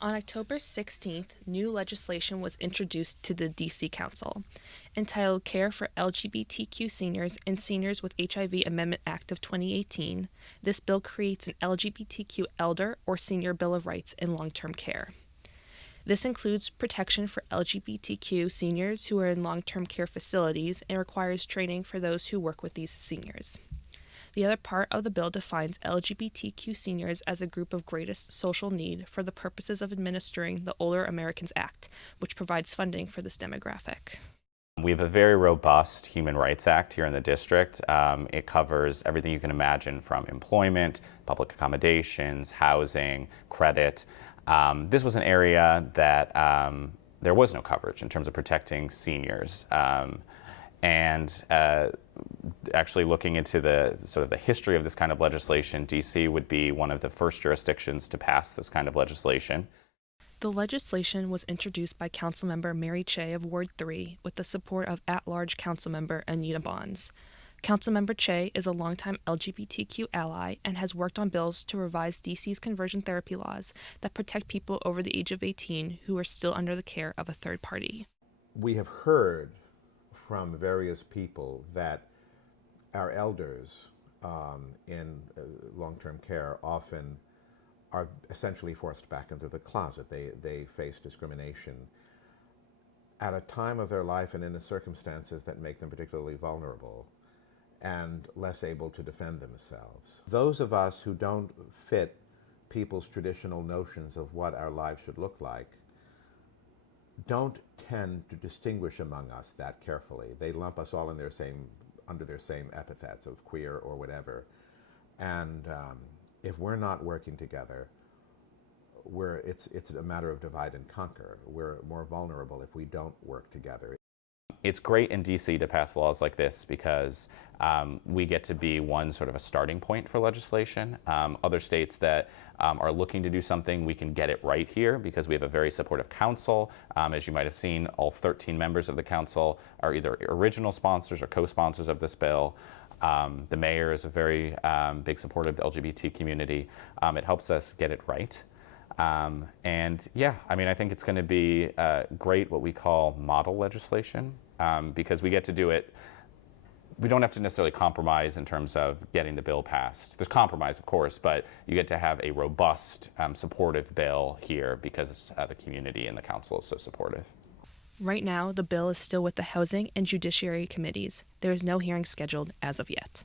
On October 16th, new legislation was introduced to the DC Council. Entitled Care for LGBTQ Seniors and Seniors with HIV Amendment Act of 2018, this bill creates an LGBTQ Elder or Senior Bill of Rights in long-term care. This includes protection for LGBTQ seniors who are in long-term care facilities and requires training for those who work with these seniors. The other part of the bill defines LGBTQ seniors as a group of greatest social need for the purposes of administering the Older Americans Act, which provides funding for this demographic. We have a very robust Human Rights Act here in the district. It covers everything you can imagine from employment, public accommodations, housing, credit. This was an area that there was no coverage in terms of protecting seniors. Actually looking into the sort of the history of this kind of legislation, DC would be one of the first jurisdictions to pass this kind of legislation. The legislation was introduced by Councilmember Mary Cheh of Ward 3 with the support of at-large Councilmember Anita Bonds. Councilmember Cheh is a longtime LGBTQ ally and has worked on bills to revise DC's conversion therapy laws that protect people over the age of 18 who are still under the care of a third party. We have heard from various people that our elders in long-term care often are essentially forced back into the closet. They face discrimination at a time of their life and in the circumstances that make them particularly vulnerable and less able to defend themselves. Those of us who don't fit people's traditional notions of what our lives should look like don't tend to distinguish among us that carefully. They lump us all in under their same epithets of queer or whatever. And if we're not working together, it's a matter of divide and conquer. We're more vulnerable if we don't work together. It's great in DC to pass laws like this because we get to be one sort of a starting point for legislation. Other states that are looking to do something, we can get it right here because we have a very supportive council. As you might have seen, all 13 members of the council are either original sponsors or co-sponsors of this bill. The mayor is a very big supporter of the LGBT community. It helps us get it right. I think it's going to be great what we call model legislation because we get to do it. We don't have to necessarily compromise in terms of getting the bill passed. There's compromise, of course, but you get to have a robust, supportive bill here because the community and the council is so supportive. Right now, the bill is still with the Housing and Judiciary Committees. There is no hearing scheduled as of yet.